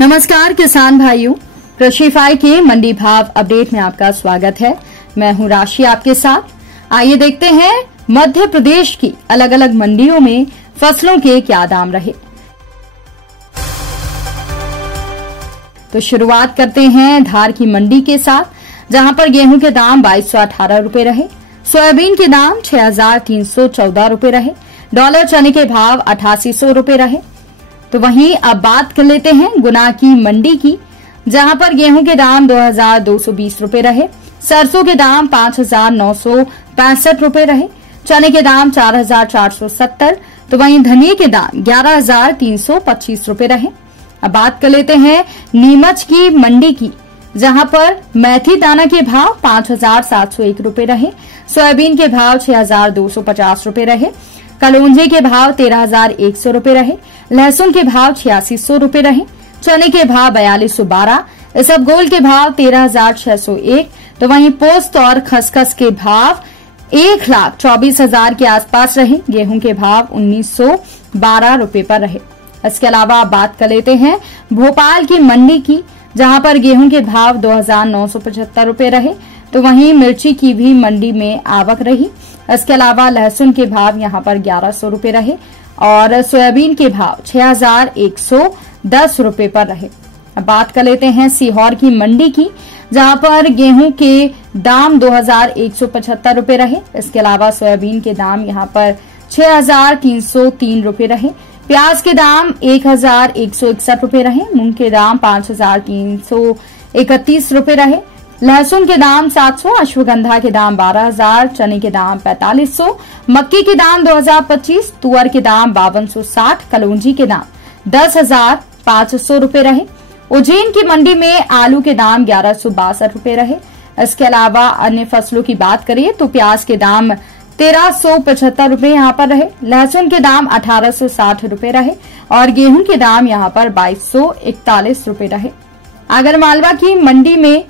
नमस्कार किसान भाइयों, कृषिफाई के मंडी भाव अपडेट में आपका स्वागत है। मैं हूं राशि आपके साथ। आइए देखते हैं मध्य प्रदेश की अलग अलग मंडियों में फसलों के क्या दाम रहे। तो शुरुआत करते हैं धार की मंडी के साथ, जहां पर गेहूं के दाम 2218 रुपए रहे, सोयाबीन के दाम 6314 रुपए रहे, डॉलर चने के भाव 8800 रुपए रहे। तो वहीं अब बात कर लेते हैं गुना की मंडी की, जहां पर गेहूं के दाम 2220 रुपए रहे, सरसों के दाम 5965 रुपए रहे, चने के दाम 4470, तो वहीं धनिये के दाम 11325 रुपए रहे। अब बात कर लेते हैं नीमच की मंडी की, जहां पर मेथी दाना के भाव 5701 रुपए रहे, सोयाबीन के भाव 6250 रुपए रहे, कलौंजी के भाव 13100 रुपए रहे, लहसुन के भाव 8600 रुपए रहे, चने के भाव 4212, इसबगोल के भाव 13601, तो वहीं पोस्त और खसखस के भाव 1,24,000 के आसपास रहे। गेहूं के भाव 1912 रुपए पर रहे। इसके अलावा बात कर लेते हैं भोपाल की मंडी की, जहां पर गेहूं के भाव 2975 रुपए रहे, तो वहीं मिर्ची की भी मंडी में आवक रही। इसके अलावा लहसुन के भाव यहां पर 1100 रुपए रहे और सोयाबीन के भाव 6110 रुपए पर रहे। अब बात कर लेते हैं सीहोर की मंडी की, जहां पर गेहूं के दाम 2175 रुपए रहे। इसके अलावा सोयाबीन के दाम यहां पर 6303 रुपए रहे, प्याज के दाम 1161 रुपए रहे, मूंग के दाम 5331 रुपए रहे, लहसुन के दाम 700, अश्वगंधा के दाम 12000, चने के दाम 4500, मक्की के दाम 2025, तुअर के दाम 5260, कलौंजी के दाम 10500 रुपए रहे। उज्जैन की मंडी में आलू के दाम 1162 रुपए रहे। इसके अलावा अन्य फसलों की बात करें तो प्याज के दाम 1375 रुपए यहाँ पर रहे, लहसुन के दाम 1860 रुपए रहे और गेहूं के दाम यहाँ पर 2241 रुपए रहे। आगरमालवा की मंडी में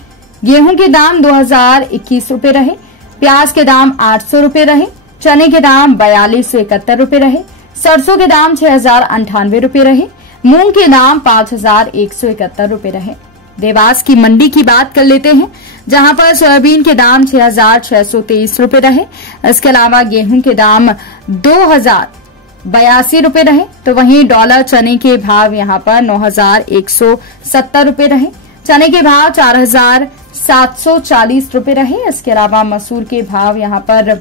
गेहूं के दाम 2021 रुपए रहे, प्याज के दाम 800 रुपए रहे, चने के दाम 4271 रुपए रहे, सरसों के दाम 6098 रुपए रहे, मूंग के दाम 5171 रुपए रहे। देवास की मंडी की बात कर लेते हैं, जहां पर सोयाबीन के दाम 6623 रुपए रहे। इसके अलावा गेहूं के दाम 2082 रुपए रहे, तो वहीं डॉलर चने के भाव यहां पर 9170 रुपए रहे, चने के भाव 4740 रुपए रहे। इसके अलावा मसूर के भाव यहां पर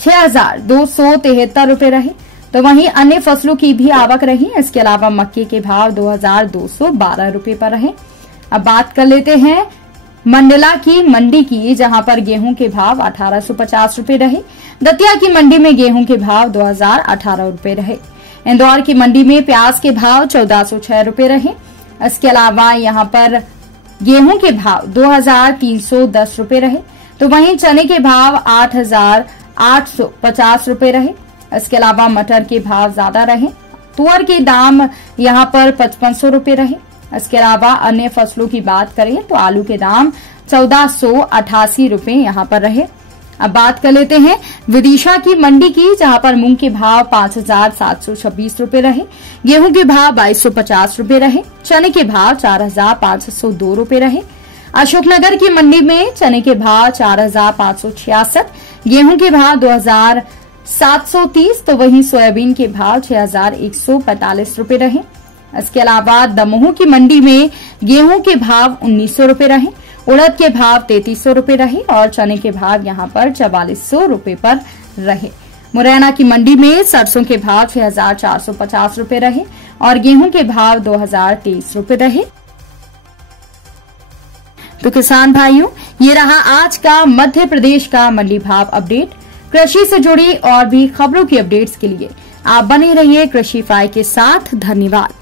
6273 रुपए रहे, तो वहीं अन्य फसलों की भी आवक रही। इसके अलावा मक्के के भाव 2212 रुपए पर रहे। अब बात कर लेते हैं मंडला की मंडी की, जहां पर गेहूं के भाव 1850 रुपए रहे, दतिया की मंडी में गेहूं के भाव 2018 रुपए रहे, इंदौर की मंडी में प्याज के भाव 1406 रुपए रहे। इसके अलावा यहां पर गेहूं के भाव 2310 रुपए रहे, तो वहीं चने के भाव 8850 रुपए रहे। इसके अलावा मटर के भाव ज्यादा रहे, तुअर के दाम यहां पर 5500 रुपए रहे। इसके अलावा अन्य फसलों की बात करें तो आलू के दाम 1488 रुपए यहां पर रहे। अब बात कर लेते हैं विदिशा की मंडी की, जहां पर मूंग के भाव 5726 रुपए रहे, गेहूं के भाव 2250 रुपए रहे, चने के भाव 4502 रुपए रहे। अशोकनगर की मंडी में चने के भाव 4566, गेहूं के भाव 2730, तो वहीं सोयाबीन के भाव 6145 रुपए रहे। इसके अलावा दमोह की मंडी में गेहूं के भाव 1900 रुपए रहे, उड़द के भाव 3300 रुपए रहे और चने के भाव यहां पर 4400 रुपए पर रहे। मुरैना की मंडी में सरसों के भाव 6450 रुपए रहे और गेहूं के भाव 2023 रुपए रहे। तो किसान भाइयों, ये रहा आज का मध्य प्रदेश का मंडी भाव अपडेट। कृषि से जुड़ी और भी खबरों की अपडेट्स के लिए आप बने रहिए कृषिफाई के साथ। धन्यवाद।